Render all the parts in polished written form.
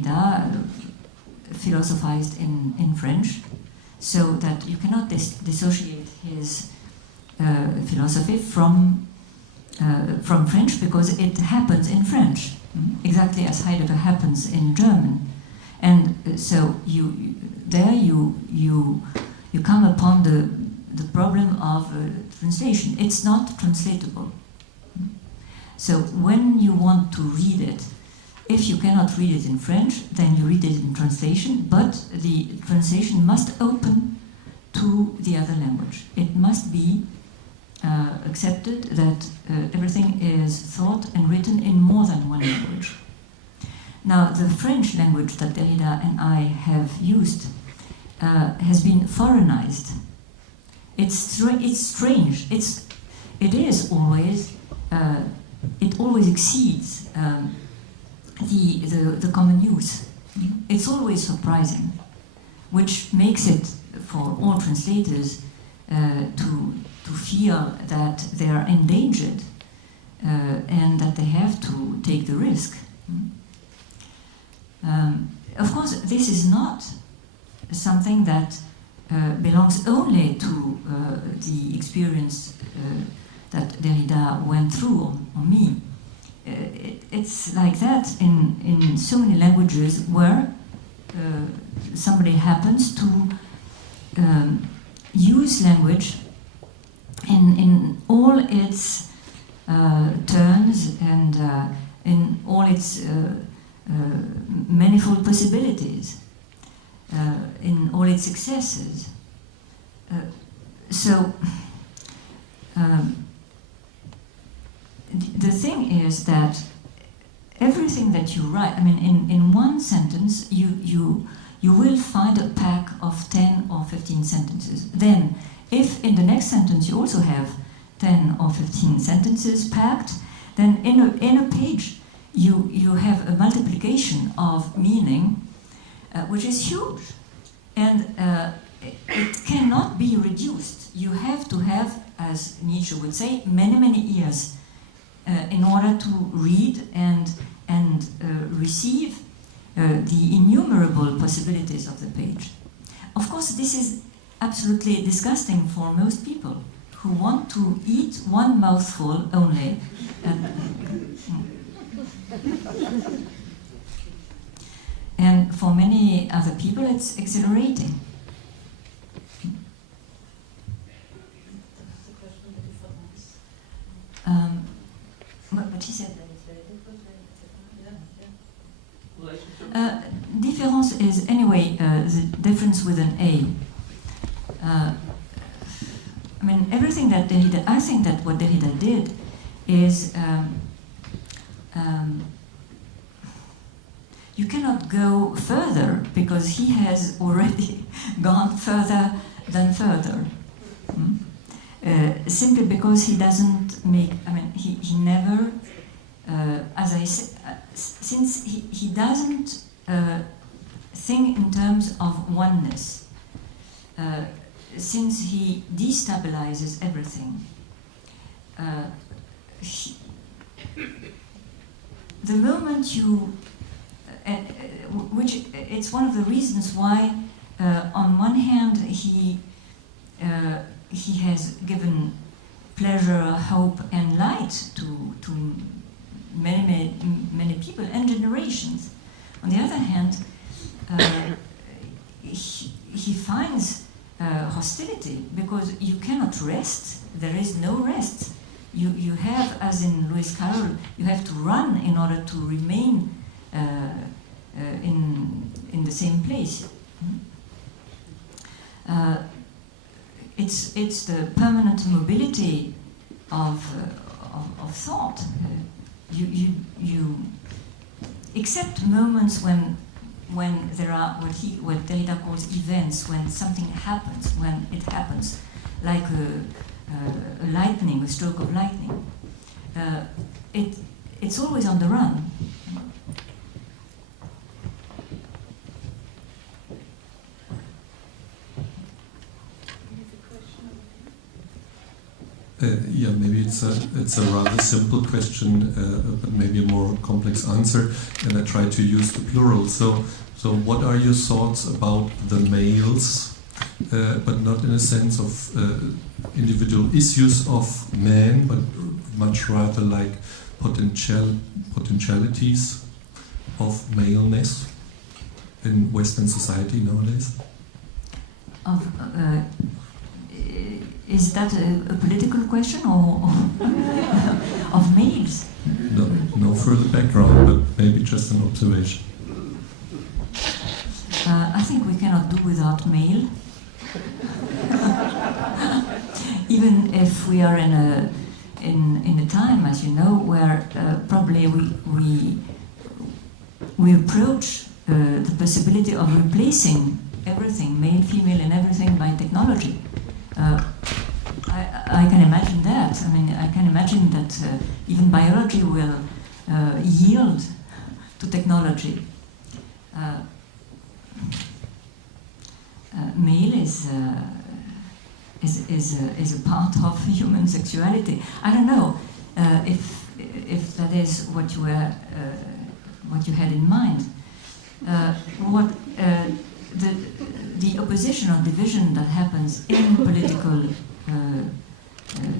Derrida philosophized in French, so that you cannot dissociate his philosophy from French, because it happens in French, exactly as Heidegger happens in German. And so you come upon the problem of translation. It's not translatable. So when you want to read it, if you cannot read it in French, then you read it in translation, but the translation must open to the other language. It must be accepted that everything is thought and written in more than one language. Now, the French language that Derrida and I have used has been foreignized. It's strange. It always exceeds the common use. It's always surprising, which makes it for all translators to feel that they are endangered and that they have to take the risk. Of course, this is not something that belongs only to the experience that Derrida went through on me. It's like that in so many languages where somebody happens to use language in all its turns and in all its manifold possibilities, in all its successes. The thing is that everything that you write, I mean, in one sentence, you will find a pack of 10 or 15 sentences. Then, if in the next sentence you also have 10 or 15 sentences packed, then in a page you have a multiplication of meaning, which is huge. And it cannot be reduced. You have to have, as Nietzsche would say, many, many ears in order to read and receive the innumerable possibilities of the page. Of course, this is absolutely disgusting for most people who want to eat one mouthful only. And for many other people, it's exhilarating. But she said that it's very difficult. Difference is anyway the difference with an A. I mean, everything that Derrida, I think that what Derrida did is you cannot go further because he has already gone further than further. Simply because he doesn't make, I mean, he never, as I said, since he doesn't think in terms of oneness, since he destabilizes everything, the moment you, which it's one of the reasons why, on one hand, he has given pleasure, hope, and light to many people and generations. On the other hand, he finds hostility because you cannot rest. There is no rest. You have, as in Lewis Carroll, you have to run in order to remain in the same place. It's the permanent mobility of thought. You except moments when there are what Derrida calls events, when something happens, when it happens, like a lightning, a stroke of lightning. It's always on the run. Yeah, maybe it's a rather simple question, but maybe a more complex answer, and I try to use the plural. So what are your thoughts about the males, but not in a sense of individual issues of men, but much rather like potentialities of maleness in Western society nowadays? Is that a political question or of males? No further background, but maybe just an observation. I think we cannot do without male. Even if we are in a time, as you know, where probably we approach the possibility of replacing everything, male, female, and everything by technology. I can imagine that. I mean, I can imagine that even biology will yield to technology. Male is a part of human sexuality. I don't know if that is what you were what you had in mind. The opposition or division that happens in political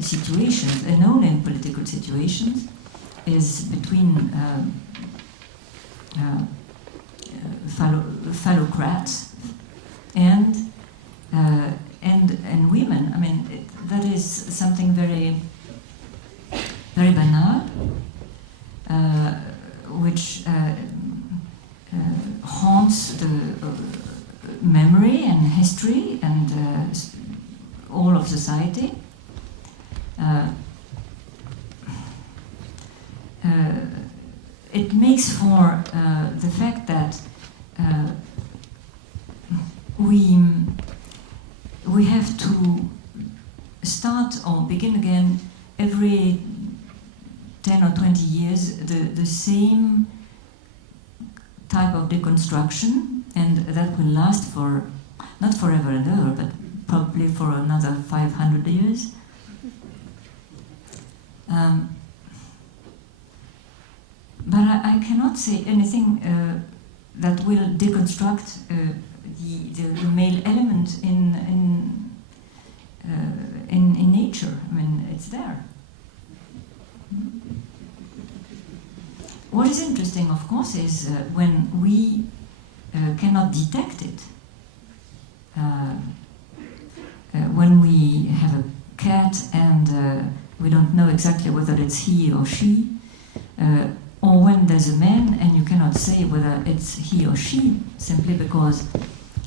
situations, and only in political situations, is between phallocrats and women. I mean, that is something very, very banal, which haunts the memory and history and all of society. It makes for the fact that we have to start or begin again every 10 or 20 years the same type of deconstruction, and that will last for not forever and ever, but probably for another 500 years. But I cannot say anything that will deconstruct the male element in nature. I mean, it's there. What is interesting, of course, is when we cannot detect it. When we have a cat and we don't know exactly whether it's he or she, or when there's a man and you cannot say whether it's he or she, simply because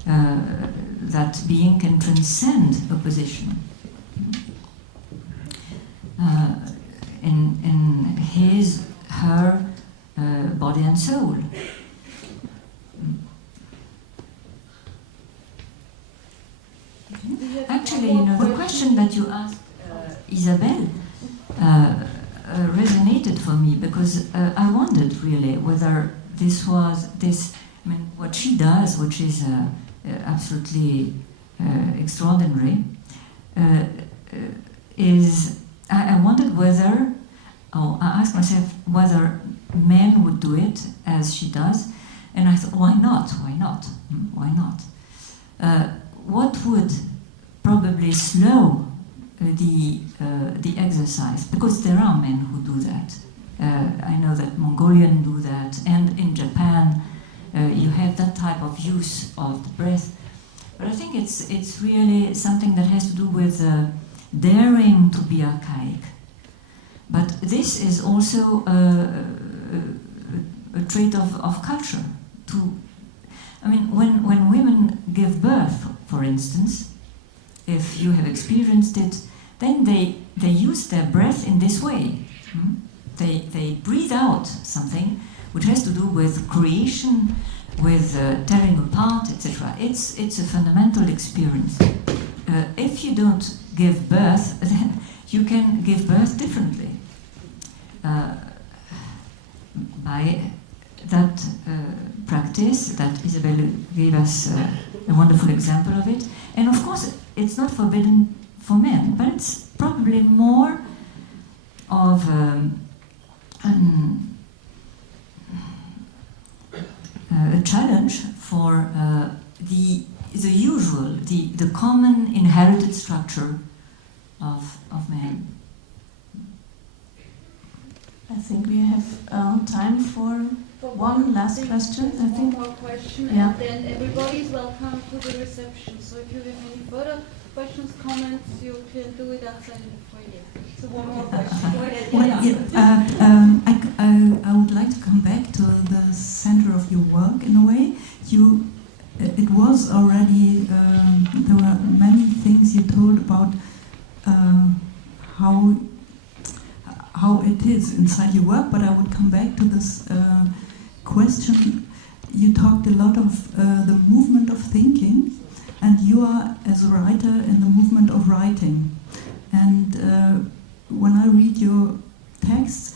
that being can transcend opposition. In his, her body and soul. Actually, you know, the question that you asked Isabelle resonated for me, because I wondered really whether this was this. I mean, what she does, which is absolutely extraordinary, is I wondered whether, or I asked myself whether men would do it as she does, and I thought, why not? Why not? Why not? What would probably slow the exercise? Because there are men who do that. I know that Mongolians do that, and in Japan you have that type of use of the breath. But I think it's really something that has to do with daring to be archaic. But this is also a trait of culture. I mean, when women give birth, for instance, if you have experienced it, then they use their breath in this way. They breathe out something which has to do with creation, with tearing apart, etc. It's a fundamental experience. If you don't give birth, then you can give birth differently. By that practice that Isabelle gave us a wonderful example of it. And of course, it's not forbidden for men, but it's probably more of a challenge for the usual, the common inherited structure of men. I think we have time for one last question. I think. One more question, Yeah. and then everybody is welcome to the reception. So if you have any further questions, comments, you can do it outside in the foyer. So one more question. Go ahead. Well, I would like to come back to the center of your work in a way. It was already, there were many things you told about how it is inside your work, but I would come back to this question. You talked a lot of the movement of thinking, and you are, as a writer, in the movement of writing. And when I read your texts,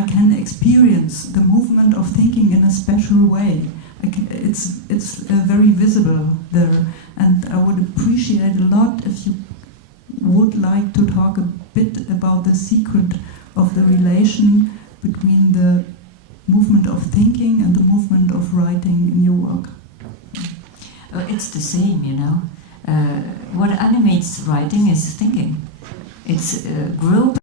I can experience the movement of thinking in a special way. It's very visible there, and I would appreciate a lot if you would like to talk a bit about the secret of the relation between the movement of thinking and the movement of writing in your work. It's the same, you know. What animates writing is thinking. It's group